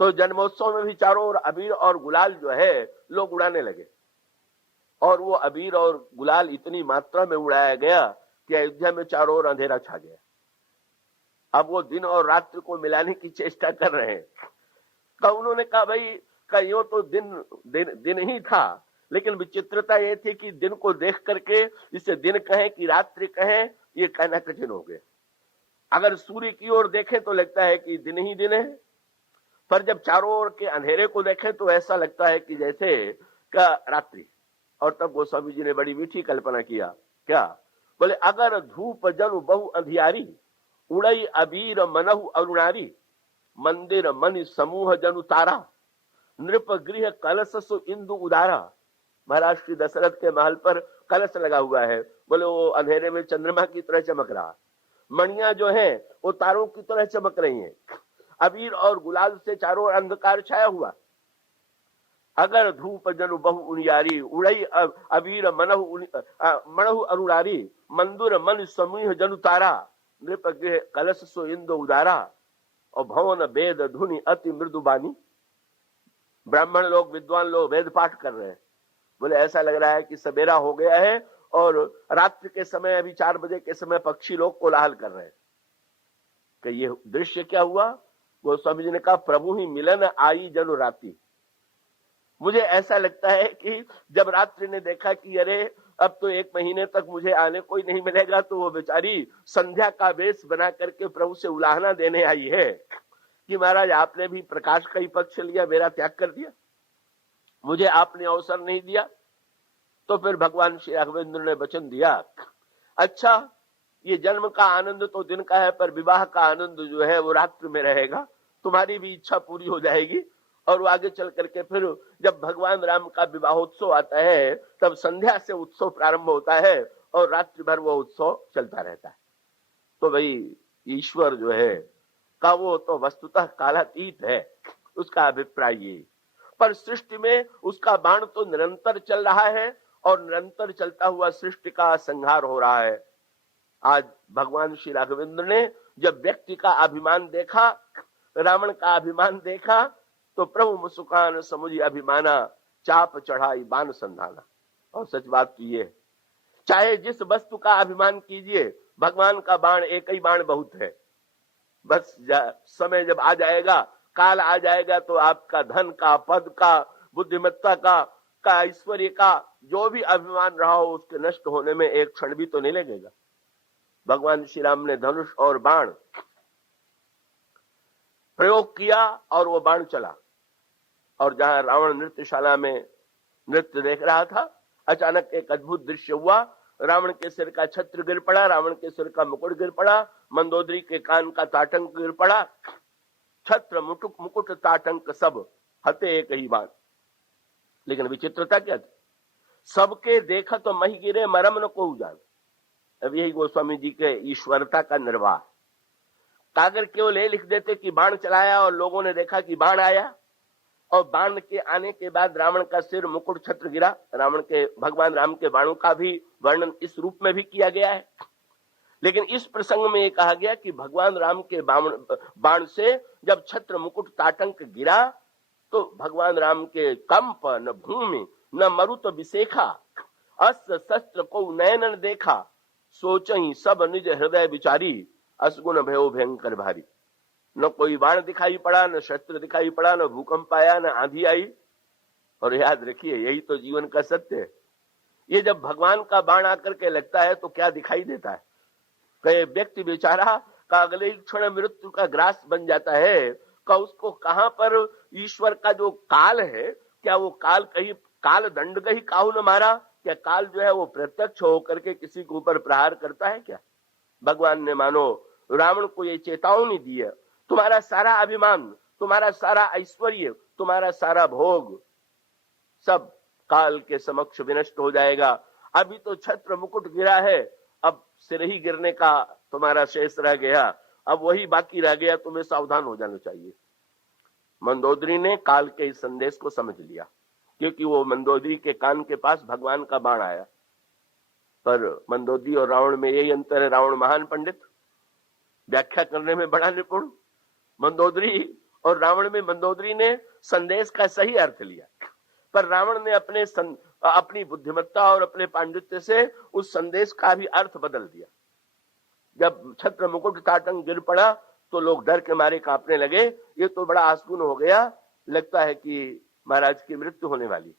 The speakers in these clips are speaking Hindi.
तो जन्मोत्सव में भी चारों ओर अबीर और गुलाल जो है लोग उड़ाने लगे, और वो अबीर और गुलाल इतनी मात्रा में उड़ाया गया कि अयोध्या में चारों ओर अंधेरा छा गया। अब वो दिन और रात्रि को मिलाने की चेष्टा कर रहे हैं। तो उन्होंने कहा भाई यूं तो दिन ही था, लेकिन विचित्रता ये थी कि दिन को देख करके इसे दिन कहें कि रात्रि कहें, ये कहना कठिन हो गया। अगर सूर्य की ओर देखें तो लगता है कि दिन ही दिन है, पर जब चारों ओर के अंधेरे को देखें तो ऐसा लगता है कि जैसे का रात्रि। और तब गोस्वामी जी ने बड़ी मीठी कल्पना किया, क्या बोले, अगर धूप जनु बहु अंधियारी, उड़ई अबीर मनहु अरुणारी, मंदिर मन समूह जनु तारा, नृप गृह कलश सु इंदु उदारा। महाराज श्री दशरथ के महल पर कलश लगा हुआ है, बोले वो अंधेरे में चंद्रमा की तरह चमक रहा, मणियां जो हैं वो तारों की तरह चमक रही हैं, अबीर और गुलाल से चारों अंधकार छाया हुआ। अगर धूप जनु बहु उनियारी, उड़ई अबीर मनहु अरुणारी, मंदुर मन समूह जनु तारा, नृप गृह कलश सो इंदु उदारा, और भवन वेद धुनि अति मृदुबानी। ब्राह्मण लोग, विद्वान लोग वेद पाठ कर रहे हैं। बोले ऐसा लग रहा है कि सवेरा हो गया है और रात्रि के समय, अभी 4 बजे के समय पक्षी लोग कोलाहल कर रहे हैं कि ये दृश्य क्या हुआ। गोस्वामी जी ने कहा, प्रभु ही मिलन आई जनु राति। मुझे ऐसा लगता है कि जब रात्रि ने देखा कि अरे अब तो 1 महीने तक मुझे आने कोई नहीं मिलेगा, तो वो बेचारी संध्या का वेश बना करके प्रभु से उलाहना देने आई है कि महाराज आपने भी प्रकाश का ही पक्ष लिया, मेरा त्याग कर दिया, मुझे आपने अवसर नहीं दिया। तो फिर भगवान श्री राघवेंद्र ने वचन दिया, अच्छा ये जन्म का आनंद तो दिन का है, पर विवाह का आनंद जो है वो रात्रि में रहेगा, तुम्हारी भी इच्छा पूरी हो जाएगी। और वो आगे चल करके फिर जब भगवान राम का विवाहोत्सव आता है तब संध्या से उत्सव प्रारंभ होता है और रात्रि भर वो उत्सव चलता रहता है। तो भाई ईश्वर जो है का वो तो वस्तुतः कालातीत है, उसका अभिप्राय ये। पर सृष्टि में उसका बाण तो निरंतर चल रहा है और निरंतर चलता हुआ सृष्टि का संहार हो रहा है। आज भगवान श्री राघवेंद्र ने जब व्यक्ति का अभिमान देखा, रावण का अभिमान देखा, तो प्रभु मुसुकान समुझी अभिमाना, चाप चढ़ाई बाण संधाना। और सच बात तो ये, चाहे जिस वस्तु का अभिमान कीजिए, भगवान का बाण एक ही बाण बहुत है। बस समय जब आ जाएगा, काल आ जाएगा, तो आपका धन का, पद का, बुद्धिमत्ता का ऐश्वर्य का जो भी अभिमान रहा हो, उसके नष्ट होने में एक क्षण भी तो नहीं लगेगा। भगवान श्री राम ने धनुष और बाण प्रयोग किया और वो बाण चला, और जहां रावण नृत्यशाला में नृत्य देख रहा था, अचानक एक अद्भुत दृश्य हुआ। रावण के सिर का छत्र गिर पड़ा, रावण के सिर का मुकुट गिर पड़ा, मंदोदरी के कान का ताटंक गिर पड़ा। छत्र मुकुट ताटंक सब हते एक ही बाण। लेकिन विचित्रता क्या थी, सबके देखा तो मही गिरे मरम न को जान। अब यही गोस्वामी जी के ईश्वरता का निर्वाह। कागर केवल ये लिख देते कि बाण चलाया और लोगों ने देखा कि बाण आया, और बाण के आने के बाद रावण का सिर, मुकुट, छत्र गिरा। रावण के, भगवान राम के बाणों का भी वर्णन इस रूप में भी किया गया है। लेकिन इस प्रसंग में ये कहा गया कि भगवान राम के बाण से जब छत्र, मुकुट, ताटंक गिरा, तो भगवान राम के कंप न भूमि न मरुत विशेखा, अस्त्र शस्त्र को नयन देखा, सोचहि सब निज हृदय विचारी, असगुण भयो भयंकर भारी। न कोई बाण दिखाई पड़ा, न शस्त्र दिखाई पड़ा, न भूकंप आया, न आंधी आई। और याद रखिए, यही तो जीवन का सत्य है। ये जब भगवान का बाण आकर के लगता है तो क्या दिखाई देता है। कई व्यक्ति बेचारा का अगले क्षण मृत्यु का ग्रास बन जाता है, का उसको कहां पर ईश्वर का जो काल है, क्या वो काल कहीं काल दंड गही काहू न मारा, क्या काल जो है वो प्रत्यक्ष होकर के किसी के ऊपर प्रहार करता है क्या। भगवान ने मानो रावण को ये चेतावनी दी है, तुम्हारा सारा अभिमान, तुम्हारा सारा ऐश्वर्य, तुम्हारा सारा भोग सब काल के समक्ष विनष्ट हो जाएगा। अभी तो छत्र मुकुट गिरा है, अब सिर ही गिरने का तुम्हारा शेष रह गया, अब वही बाकी रह गया, तुम्हें सावधान हो जाना चाहिए। मंदोदरी ने काल के इस संदेश को समझ लिया, क्योंकि वो मंदोदरी के कान के पास भगवान का बाण आया। पर मंदोदरी और रावण में यही अंतर है, रावण महान पंडित, व्याख्या करने में बड़ा निपुण, मंदोदरी और रावण में मंदोदरी ने संदेश का सही अर्थ लिया, पर रावण ने अपनी बुद्धिमत्ता और अपने पांडित्य से उस संदेश का भी अर्थ बदल दिया। जब छत्र मुकुट ताटंग गिर पड़ा तो लोग डर के मारे कांपने लगे, ये तो बड़ा आसुन हो गया, लगता है कि महाराज की मृत्यु होने वाली।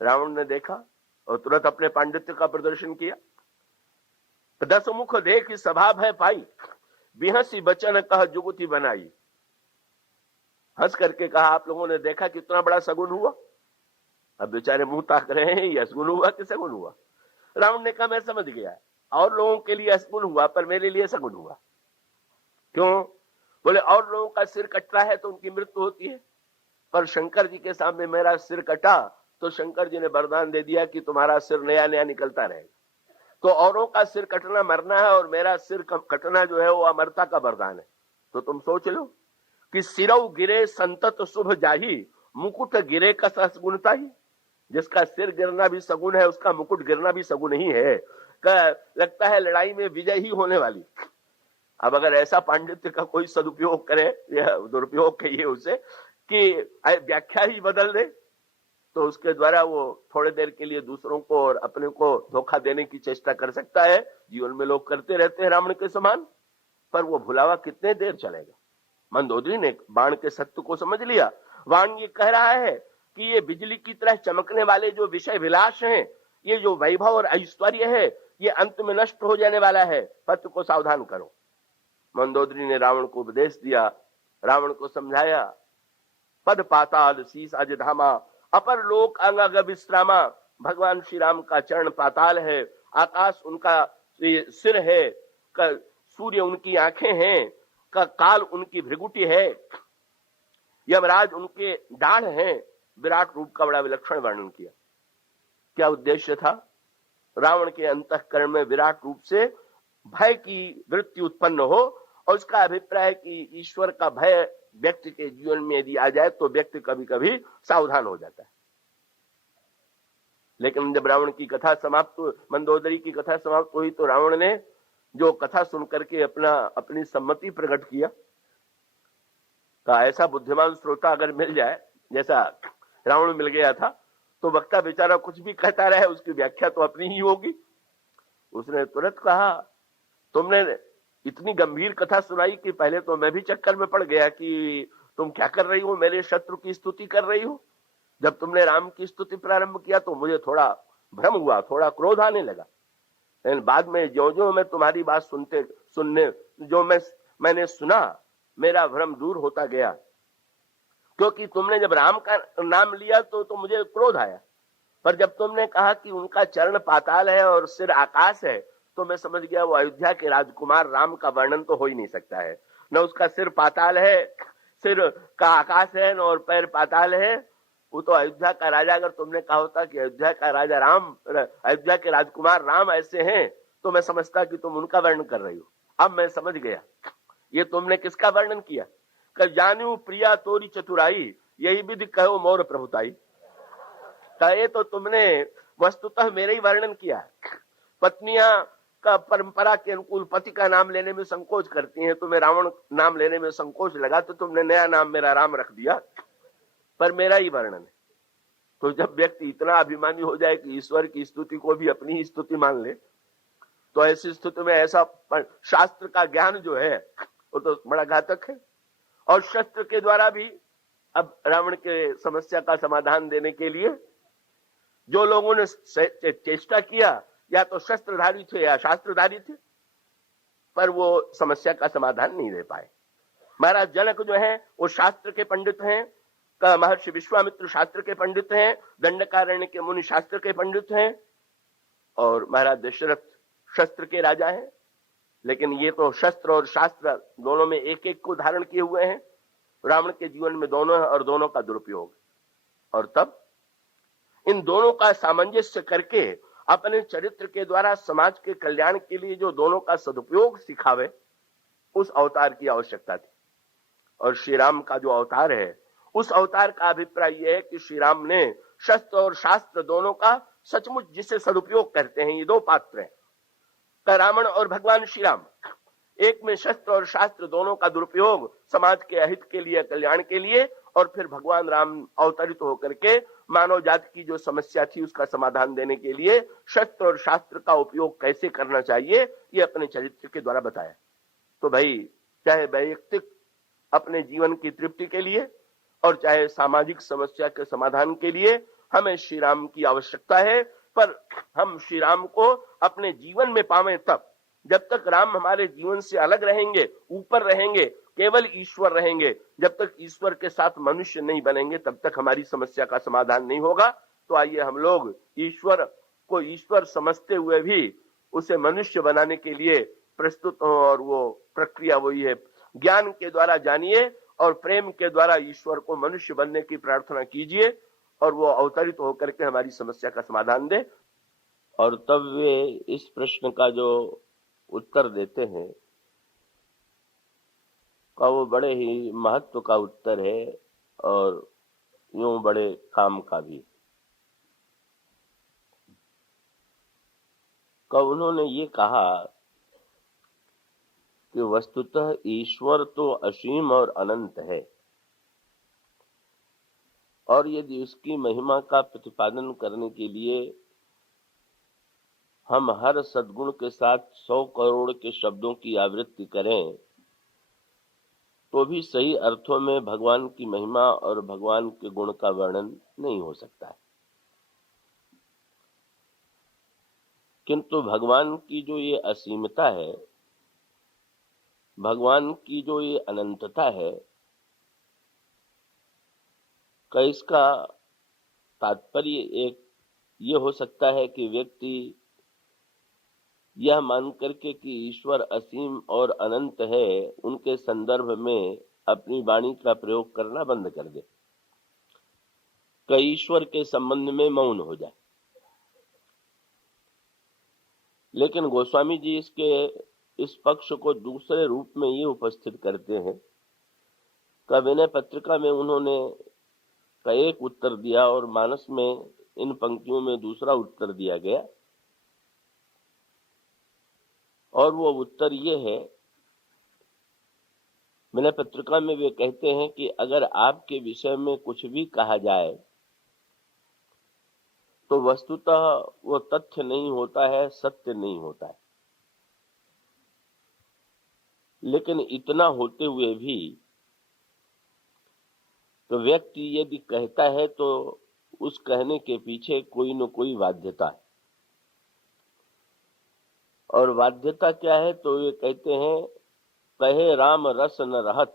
रावण ने देखा और तुरंत अपने पांडित्य का प्रदर्शन किया। 10 मुख देख सभा भय पाई, बिहसी बचन कह जुगुति बनाई। हंस करके कहा, आप लोगों ने देखा कितना बड़ा सगुन हुआ। अब बेचारे मुंह ताक रहे हैं, ये सगुन हुआ कि सगुन हुआ। रावण ने कहा, मैं समझ गया, और लोगों के लिए असगुन हुआ पर मेरे लिए सगुन हुआ। क्यों? बोले, और लोगों का सिर कटता है तो उनकी मृत्यु होती है, पर शंकर जी के सामने मेरा सिर कटा तो शंकर जी ने वरदान दे दिया कि तुम्हारा सिर नया नया निकलता रहेगा। तो औरों का सिर कटना मरना है और मेरा सिर कटना जो है वो अमरता का वरदान है। तो तुम सोच लो कि सिरौ गिरे संतत शुभ जाही, मुकुट गिरे का सगुनता ही। जिसका सिर गिरना भी सगुन है, उसका मुकुट गिरना भी सगुन ही है। लगता है लड़ाई में विजय ही होने वाली। अब अगर ऐसा पांडित्य का कोई सदुपयोग करे या दुरुपयोग कहिए उसे कि व्याख्या ही बदल दे, तो उसके द्वारा वो थोड़े देर के लिए दूसरों को और अपने को धोखा देने की चेष्टा कर सकता है। जीवन में लोग करते रहते हैं रावण के समान, पर वो भुलावा कितने देर चलेगा। मंदोदरी ने बाण के सत्य को समझ लिया। बाण ये कह रहा है कि ये बिजली की तरह चमकने वाले जो विषय विलास हैं, ये जो वैभव और ऐश्वर्य है, ये अंत में नष्ट हो जाने वाला है, पति को सावधान करो। मंदोदरी ने रावण को उपदेश दिया, रावण को समझाया। पद पाताल शीस अज धामा, अपर लोक अंग विश्रामा। भगवान श्री राम का चरण पाताल है, आकाश उनका सिर है, सूर्य उनकी आंखें हैं, काल उनकी भृगुटी है, यमराज उनके डाढ़ हैं। विराट रूप का बड़ा विलक्षण वर्णन किया। क्या उद्देश्य था? रावण के अंतःकरण में विराट रूप से भय की वृत्ति उत्पन्न हो, और उसका अभिप्राय है कि ईश्वर का भय व्यक्ति के जीवन में यदि आ जाए तो व्यक्ति कभी कभी सावधान हो जाता है। लेकिन जब रावण की कथा समाप्त, मंदोदरी की कथा समाप्त हुई, तो रावण ने जो कथा सुनकर के अपनी सम्मति प्रकट किया। ऐसा बुद्धिमान श्रोता अगर मिल जाए जैसा रावण मिल गया था, तो वक्ता बेचारा कुछ भी कहता रहे, उसकी व्याख्या तो अपनी ही होगी। उसने तुरंत कहा, तुमने इतनी गंभीर कथा सुनाई कि पहले तो मैं भी चक्कर में पड़ गया कि तुम क्या कर रही हो, मेरे शत्रु की स्तुति कर रही हो। जब तुमने राम की स्तुति प्रारंभ किया तो मुझे थोड़ा भ्रम हुआ, थोड़ा क्रोध आने लगा। लेकिन बाद में जो मैं तुम्हारी बात सुनने जो मैंने सुना, मेरा भ्रम दूर होता गया। क्योंकि तुमने जब राम का नाम लिया तो मुझे क्रोध आया, पर जब तुमने कहा कि उनका चरण पाताल है और सिर आकाश है, तो मैं समझ गया वो अयोध्या के राजकुमार राम का वर्णन तो हो ही नहीं सकता है। न उसका सिर पाताल है, सिर का आकाश है, न और पैर पाताल है। वो तो अयोध्या का राजा, अगर तुमने कहा होता कि अयोध्या का राजा राम, अयोध्या के राजकुमार राम ऐसे हैं, तो मैं समझता कि तुम उनका वर्णन कर रही हो। अब मैं समझ गया ये तुमने किसका वर्णन किया। कर जानू प्रिया तोरी चतुराई, यही विधि कहो मोर प्रभुताई। कहे तो तुमने वस्तुतः मेरे ही वर्णन किया। पत्नियां का परंपरा के अनुकूल पति का नाम लेने में संकोच करती हैं, तुम्हें रावण नाम लेने में संकोच लगा तो तुमने नया नाम मेरा राम रख दिया, पर मेरा ही वर्णन है। तो जब व्यक्ति इतना अभिमानी हो जाए कि ईश्वर की स्तुति को भी अपनी ही स्तुति मान ले, तो ऐसी स्थिति में ऐसा शास्त्र का ज्ञान जो है वो तो बड़ा घातक है। और शस्त्र के द्वारा भी अब रावण के समस्या का समाधान देने के लिए जो लोगों ने चेष्टा किया, या तो शस्त्रधारी थे या शास्त्रधारी थे, पर वो समस्या का समाधान नहीं दे पाए। महाराज जनक जो है वो शास्त्र के पंडित हैं, महर्षि विश्वामित्र शास्त्र के पंडित हैं, दंडकारण्य के मुनि शास्त्र के पंडित हैं, और महाराज दशरथ शस्त्र के राजा हैं। लेकिन ये तो शस्त्र और शास्त्र दोनों में एक एक को धारण किए हुए हैं। रावण के जीवन में दोनों है और दोनों का दुरुपयोग। और तब इन दोनों का सामंजस्य करके अपने चरित्र के द्वारा समाज के कल्याण के लिए जो दोनों का सदुपयोग सिखावे, उस अवतार की आवश्यकता थी। और श्री राम का जो अवतार है, उस अवतार का अभिप्राय यह है कि श्री राम ने शस्त्र और शास्त्र दोनों का सचमुच जिसे सदुपयोग करते हैं। ये दो पात्र हैं, रावण और भगवान श्री राम। एक में शस्त्र और शास्त्र दोनों का दुरुपयोग समाज के अहित के लिए, कल्याण के लिए, और फिर भगवान राम अवतरित होकर के मानव जाति की जो समस्या थी उसका समाधान देने के लिए शस्त्र और शास्त्र का उपयोग कैसे करना चाहिए ये अपने चरित्र के द्वारा बताया। तो भाई चाहे वैयक्तिक अपने जीवन की तृप्ति के लिए और चाहे सामाजिक समस्या के समाधान के लिए हमें श्री राम की आवश्यकता है, पर हम श्री राम को अपने जीवन में पावें तब। जब तक राम हमारे जीवन से अलग रहेंगे, ऊपर रहेंगे, केवल ईश्वर रहेंगे, जब तक ईश्वर के साथ मनुष्य नहीं बनेंगे तब तक हमारी समस्या का समाधान नहीं होगा। तो आइए हम लोग ईश्वर को ईश्वर समझते हुए भी उसे मनुष्य बनाने के लिए प्रस्तुत हो, और वो प्रक्रिया वही है। ज्ञान के द्वारा जानिए और प्रेम के द्वारा ईश्वर को मनुष्य बनने की प्रार्थना कीजिए और वो अवतरित होकर के हमारी समस्या का समाधान दे। और तब वे इस प्रश्न का जो उत्तर देते हैं का वो बड़े ही महत्व का उत्तर है और यूं बड़े काम का भी। उन्होंने ये कहा कि वस्तुतः ईश्वर तो असीम और अनंत है, और यदि उसकी महिमा का प्रतिपादन करने के लिए हम हर सद्गुण के साथ 100 करोड़ के शब्दों की आवृत्ति करें तो भी सही अर्थों में भगवान की महिमा और भगवान के गुण का वर्णन नहीं हो सकता है। किंतु भगवान की जो ये असीमता है, भगवान की जो ये अनंतता है, का इसका तात्पर्य एक ये हो सकता है कि व्यक्ति यह मान करके कि ईश्वर असीम और अनंत है उनके संदर्भ में अपनी वाणी का प्रयोग करना बंद कर दे, कि ईश्वर के संबंध में मौन हो जाए। लेकिन गोस्वामी जी इसके इस पक्ष को दूसरे रूप में ये उपस्थित करते हैं कि विनय पत्रिका में उन्होंने का एक उत्तर दिया और मानस में इन पंक्तियों में दूसरा उत्तर दिया गया, और वो उत्तर ये है, विनय पत्रिका में वे कहते हैं कि अगर आपके विषय में कुछ भी कहा जाए तो वस्तुतः वो तथ्य नहीं होता है, सत्य नहीं होता है। लेकिन इतना होते हुए भी तो व्यक्ति यदि कहता है तो उस कहने के पीछे कोई न कोई बाध्यता है। और बाध्यता क्या है? तो ये कहते हैं, कहे राम रस न रहत,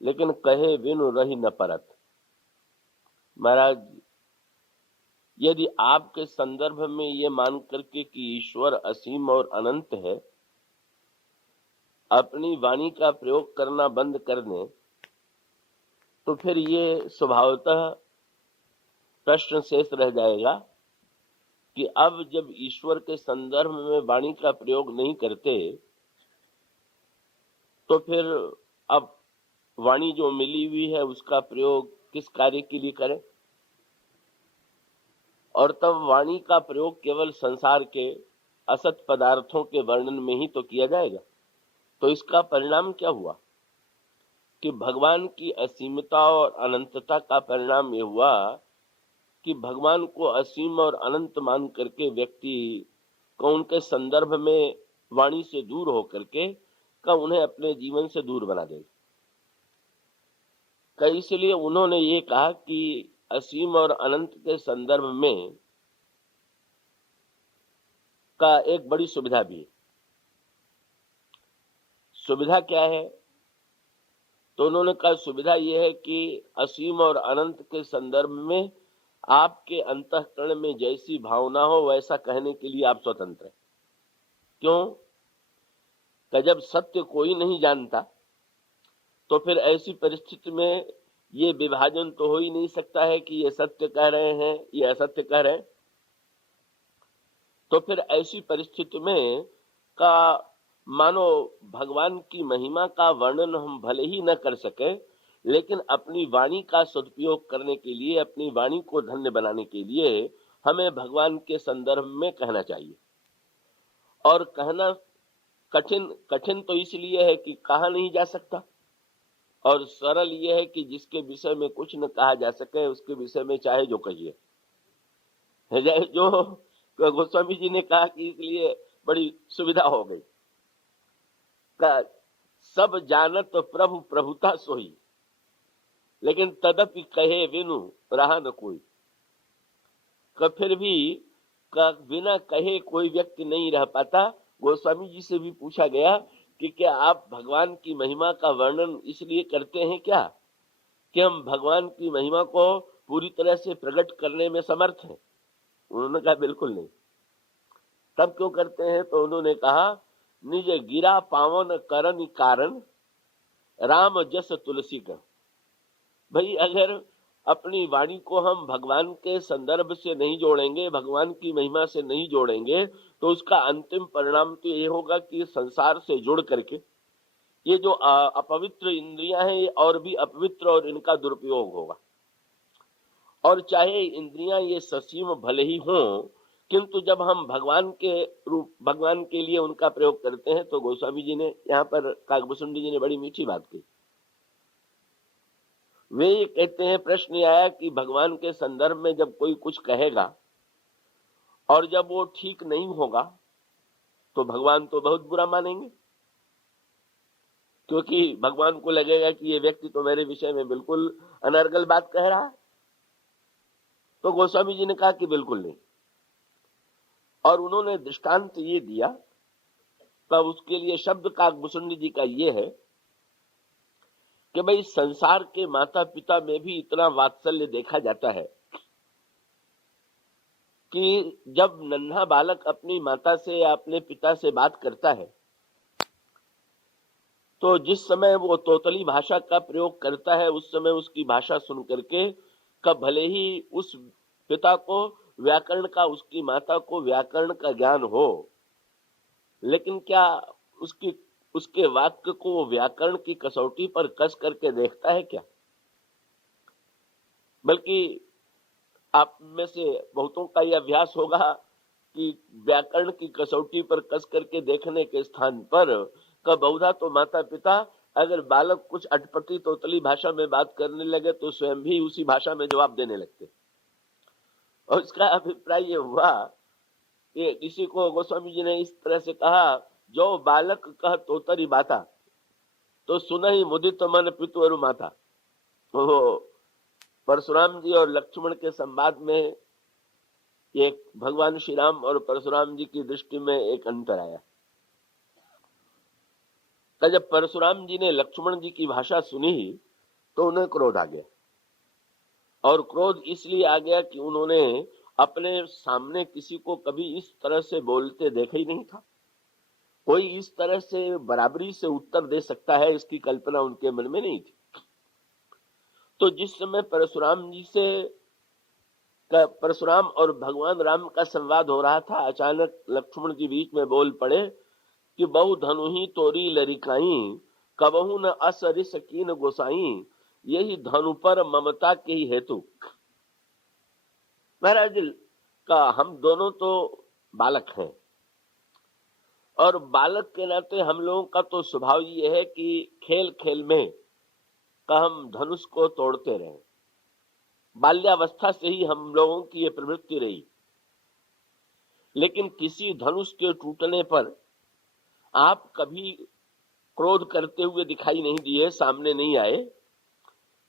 लेकिन कहे बिनु रही न परत। महाराज, यदि आपके संदर्भ में ये मान करके कि ईश्वर असीम और अनंत है, अपनी वाणी का प्रयोग करना बंद कर दें, तो फिर ये स्वभावतः प्रश्न शेष रह जाएगा कि अब जब ईश्वर के संदर्भ में वाणी का प्रयोग नहीं करते तो फिर अब वाणी जो मिली हुई है उसका प्रयोग किस कार्य के लिए करें? और तब वाणी का प्रयोग केवल संसार के असत पदार्थों के वर्णन में ही तो किया जाएगा। तो इसका परिणाम क्या हुआ कि भगवान की असीमता और अनंतता का परिणाम यह हुआ कि भगवान को असीम और अनंत मान करके व्यक्ति को उनके संदर्भ में वाणी से दूर होकर के का उन्हें अपने जीवन से दूर बना देगा। इसलिए उन्होंने ये कहा कि असीम और अनंत के संदर्भ में का एक बड़ी सुविधा भी है। सुविधा क्या है? तो उन्होंने कहा सुविधा यह है कि असीम और अनंत के संदर्भ में आपके अंतःकरण में जैसी भावना हो वैसा कहने के लिए आप स्वतंत्र हैं। क्यों? कि जब सत्य कोई नहीं जानता तो फिर ऐसी परिस्थिति में ये विभाजन तो हो ही नहीं सकता है कि ये सत्य कह रहे हैं, ये असत्य कह रहे हैं। तो फिर ऐसी परिस्थिति में का मानो भगवान की महिमा का वर्णन हम भले ही न कर सके, लेकिन अपनी वाणी का सदुपयोग करने के लिए, अपनी वाणी को धन्य बनाने के लिए हमें भगवान के संदर्भ में कहना चाहिए। और कहना कठिन कठिन तो इसलिए है कि कहा नहीं जा सकता, और सरल ये है कि जिसके विषय में कुछ न कहा जा सके उसके विषय में चाहे जो कहिए। जो गोस्वामी जी ने कहा कि इसलिए बड़ी सुविधा हो गई, सब जानत प्रभु प्रभुता सोई, लेकिन तदपि कहे विनु रहा न कोई। फिर भी बिना कहे कोई व्यक्ति नहीं रह पाता। गोस्वामी जी से भी पूछा गया कि क्या आप भगवान की महिमा का वर्णन इसलिए करते हैं क्या कि हम भगवान की महिमा को पूरी तरह से प्रकट करने में समर्थ हैं? उन्होंने कहा बिल्कुल नहीं। तब क्यों करते हैं? तो उन्होंने कहा निज गिरा पावन करन कारण राम जस तुलसी का। भाई अगर अपनी वाणी को हम भगवान के संदर्भ से नहीं जोड़ेंगे, भगवान की महिमा से नहीं जोड़ेंगे, तो उसका अंतिम परिणाम तो ये होगा कि संसार से जुड़ करके ये जो अपवित्र इंद्रियां हैं ये और भी अपवित्र और इनका दुरुपयोग होगा। और चाहे इंद्रियां ये ससीम भले ही हों, किंतु जब हम भगवान के रूप भगवान के लिए उनका प्रयोग करते हैं, तो गोस्वामी जी ने यहाँ पर काकभूषुंडी जी ने बड़ी मीठी बात की। वे ये कहते हैं, प्रश्न आया कि भगवान के संदर्भ में जब कोई कुछ कहेगा और जब वो ठीक नहीं होगा तो भगवान तो बहुत बुरा मानेंगे, क्योंकि भगवान को लगेगा कि ये व्यक्ति तो मेरे विषय में बिल्कुल अनर्गल बात कह रहा है। तो गोस्वामी जी ने कहा कि बिल्कुल नहीं, और उन्होंने दृष्टांत ये दिया। तब उसके लिए शब्द काकभूषुंडी जी का ये है कि भाई संसार के माता पिता में भी इतना वात्सल्य देखा जाता है कि जब नन्हा बालक अपनी माता से या अपने पिता से बात करता है, तो जिस समय वो तोतली भाषा का प्रयोग करता है, उस समय उसकी भाषा सुन करके कब भले ही उस पिता को व्याकरण का, उसकी माता को व्याकरण का ज्ञान हो, लेकिन क्या उसके वाक्य को वो व्याकरण की कसौटी पर कस करके देखता है क्या? बल्कि आप में से बहुतों का यह अभ्यास होगा कि व्याकरण की कसौटी पर कस करके देखने के स्थान पर बहुधा तो माता पिता अगर बालक कुछ अटपटी तोतली भाषा में बात करने लगे तो स्वयं भी उसी भाषा में जवाब देने लगते। और इसका अभिप्राय ये हुआ कि किसी को गोस्वामी जी ने इस तरह से कहा, जो बालक कह तोतरी बाता तो सुन ही मुदित मन पितु अरु माता। तो परशुराम जी और लक्ष्मण के संवाद में एक भगवान श्री राम और परशुराम जी की दृष्टि में एक अंतर आया। तो जब परशुराम जी ने लक्ष्मण जी की भाषा सुनी तो उन्हें क्रोध आ गया, और क्रोध इसलिए आ गया कि उन्होंने अपने सामने किसी को कभी इस तरह से बोलते देखा ही नहीं था। कोई इस तरह से बराबरी से उत्तर दे सकता है, इसकी कल्पना उनके मन में नहीं थी। तो जिस समय परशुराम और भगवान राम का संवाद हो रहा था, अचानक लक्ष्मण जी बीच में बोल पड़े कि बहु धनु ही तोरी लरिकाई, कबहू न असरि सकीन गोसाई, यही धनु पर ममता के ही हेतु। महाराज का हम दोनों तो बालक हैं, और बालक के नाते हम लोगों का तो स्वभाव ये है कि खेल खेल में का हम धनुष को तोड़ते रहे। बाल्यावस्था से ही हम लोगों की ये प्रवृत्ति रही, लेकिन किसी धनुष के टूटने पर आप कभी क्रोध करते हुए दिखाई नहीं दिए, सामने नहीं आए।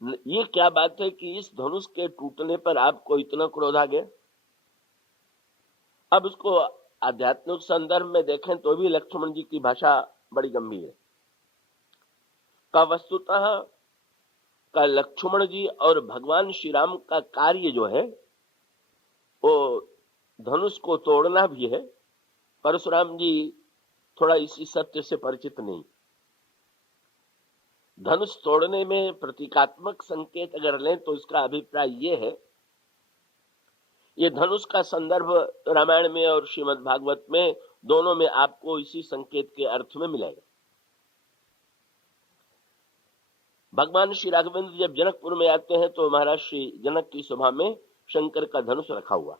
ये क्या बात है कि इस धनुष के टूटने पर आपको इतना क्रोध आ गया? अब उसको आध्यात्मिक संदर्भ में देखें तो भी लक्ष्मण जी की भाषा बड़ी गंभीर है। का वस्तुतः का लक्ष्मण जी और भगवान श्री राम का कार्य जो है वो धनुष को तोड़ना भी है। परशुराम जी थोड़ा इसी सत्य से परिचित नहीं। धनुष तोड़ने में प्रतीकात्मक संकेत अगर लें तो इसका अभिप्राय ये है, ये धनुष का संदर्भ रामायण में और श्रीमद् भागवत में दोनों में आपको इसी संकेत के अर्थ में मिलेगा। भगवान श्री राघवेंद्र जब जनकपुर में आते हैं तो महाराज श्री जनक की सभा में शंकर का धनुष रखा हुआ,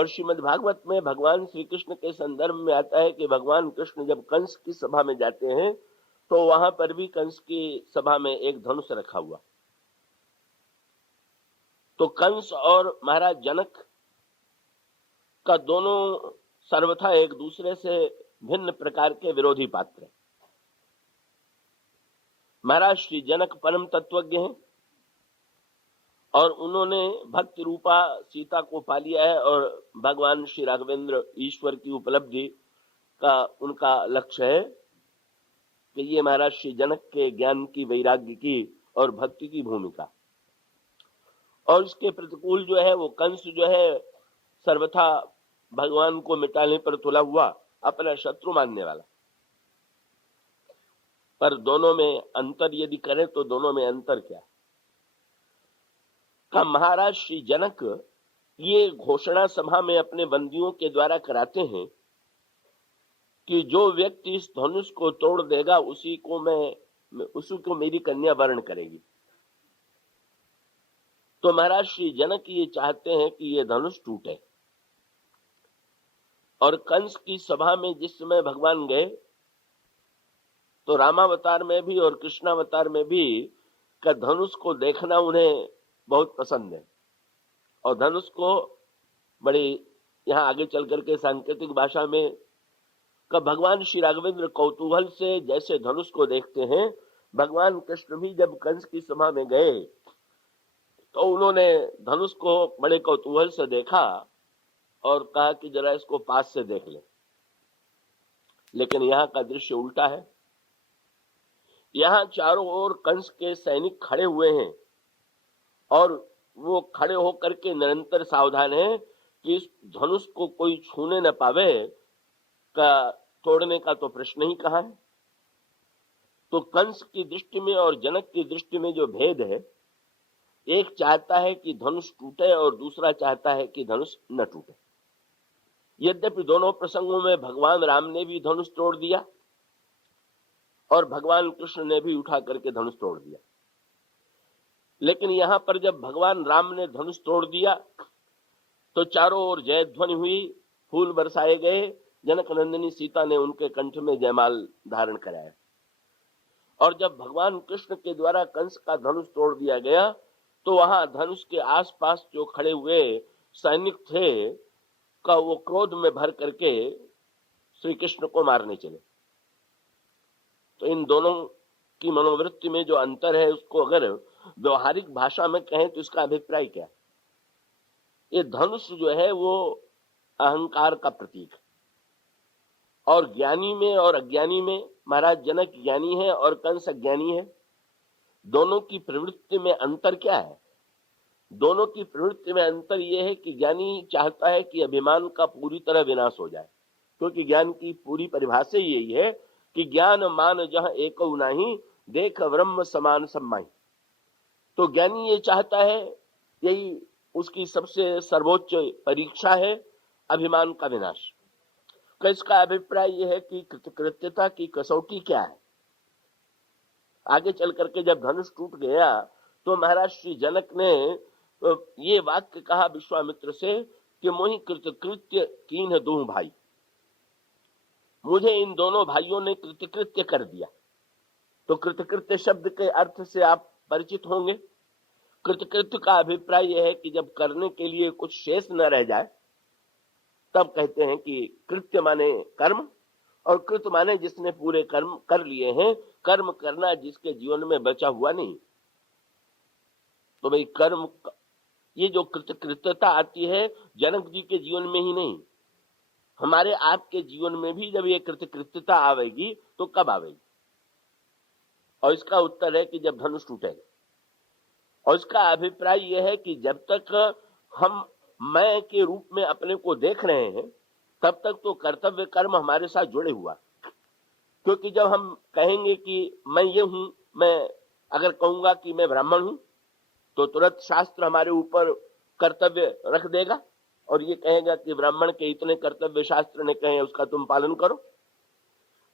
और श्रीमद् भागवत में भगवान श्री कृष्ण के संदर्भ में आता है कि भगवान कृष्ण जब कंस की सभा में जाते हैं तो वहां पर भी कंस की सभा में एक धनुष रखा हुआ। तो कंस और महाराज जनक का दोनों सर्वथा एक दूसरे से भिन्न प्रकार के विरोधी पात्र हैं। महाराज श्री जनक परम तत्वज्ञ हैं और उन्होंने भक्ति रूपा सीता को पा लिया है और भगवान श्री राघवेंद्र ईश्वर की उपलब्धि का उनका लक्ष्य है कि ये महाराज श्री जनक के ज्ञान की, वैराग्य की और भक्ति की भूमिका। और इसके प्रतिकूल जो है वो कंस जो है सर्वथा भगवान को मिटाने पर तुला हुआ, अपना शत्रु मानने वाला। पर दोनों में अंतर यदि करें तो दोनों में अंतर क्या का महाराज श्री जनक ये घोषणा सभा में अपने बंदियों के द्वारा कराते हैं कि जो व्यक्ति इस धनुष को तोड़ देगा उसी को मेरी कन्या वर्ण करेगी। तो महाराज श्री जनक ये चाहते हैं कि ये धनुष टूटे। और कंस की सभा में जिस समय भगवान गए तो रामावतार में भी और कृष्णावतार में भी का धनुष को देखना उन्हें बहुत पसंद है। और धनुष को बड़ी यहां आगे चल करके सांकेतिक भाषा में का भगवान श्री राघवेंद्र कौतूहल से जैसे धनुष को देखते हैं, भगवान कृष्ण भी जब कंस की सभा में गए तो उन्होंने धनुष को बड़े कौतूहल से देखा और कहा कि जरा इसको पास से देख ले। लेकिन यहाँ का दृश्य उल्टा है। यहाँ चारों ओर कंस के सैनिक खड़े हुए हैं और वो खड़े होकर के निरंतर सावधान है कि इस धनुष को कोई छूने न पावे, का तोड़ने का तो प्रश्न ही कहाँ है। तो कंस की दृष्टि में और जनक की दृष्टि में जो भेद है, एक चाहता है कि धनुष टूटे और दूसरा चाहता है कि धनुष न टूटे। यद्यपि दोनों प्रसंगों में भगवान राम ने भी धनुष तोड़ दिया और भगवान कृष्ण ने भी उठा करके धनुष तोड़ दिया, लेकिन यहां पर जब भगवान राम ने धनुष तोड़ दिया तो चारों ओर जय ध्वनि हुई, फूल बरसाए गए, जनक नंदिनी सीता ने उनके कंठ में जयमाल धारण कराया। और जब भगवान कृष्ण के द्वारा कंस का धनुष तोड़ दिया गया तो वहां धनुष के आसपास जो खड़े हुए सैनिक थे का वो क्रोध में भर करके श्री कृष्ण को मारने चले। तो इन दोनों की मनोवृत्ति में जो अंतर है उसको अगर व्यवहारिक भाषा में कहें तो इसका अभिप्राय क्या? ये धनुष जो है वो अहंकार का प्रतीक है और ज्ञानी में और अज्ञानी में महाराज जनक ज्ञानी है और कंस अज्ञानी है। दोनों की प्रवृत्ति में अंतर क्या है? दोनों की प्रवृत्ति में अंतर यह है कि ज्ञानी चाहता है कि अभिमान का पूरी तरह विनाश हो जाए, क्योंकि ज्ञान की पूरी परिभाषा यही है कि ज्ञान मान जहां एको नाही, देख ब्रह्म समान सम्माई। तो ज्ञानी ये चाहता है, यही उसकी सबसे सर्वोच्च परीक्षा है, अभिमान का विनाश। तो इसका अभिप्राय यह है कि कृतकृत्यता की कसौटी क्या है। आगे चल करके जब धनुष टूट गया तो महाराज श्री जनक ने ये वाक्य कहा विश्वामित्र से कि मोहि कृतकृत्य कीन्ह दूं भाई, मुझे इन दोनों भाइयों ने कृतकृत्य कर दिया। तो कृतकृत्य शब्द के अर्थ से आप परिचित होंगे। कृतकृत्य का अभिप्राय यह है कि जब करने के लिए कुछ शेष न रह जाए तब कहते हैं कि कृत्य माने कर्म और कृत माने जिसने पूरे कर्म कर लिए हैं, कर्म करना जिसके जीवन में बचा हुआ नहीं। तो भाई कर्म, ये जो कृतकृत्यता आती है जनक जी के जीवन में ही नहीं, हमारे आपके जीवन में भी जब ये कृतकृत्यता आवेगी तो कब आवेगी? और इसका उत्तर है कि जब धनुष टूटेगा। और इसका अभिप्राय यह है कि जब तक हम मैं के रूप में अपने को देख रहे हैं तब तक तो कर्तव्य कर्म हमारे साथ जुड़े हुआ। क्योंकि जब हम कहेंगे कि मैं ये हूं, मैं अगर कहूंगा कि मैं ब्राह्मण हूं तो तुरंत शास्त्र हमारे ऊपर कर्तव्य रख देगा और ये कहेगा कि ब्राह्मण के इतने कर्तव्य शास्त्र ने कहे उसका तुम पालन करो।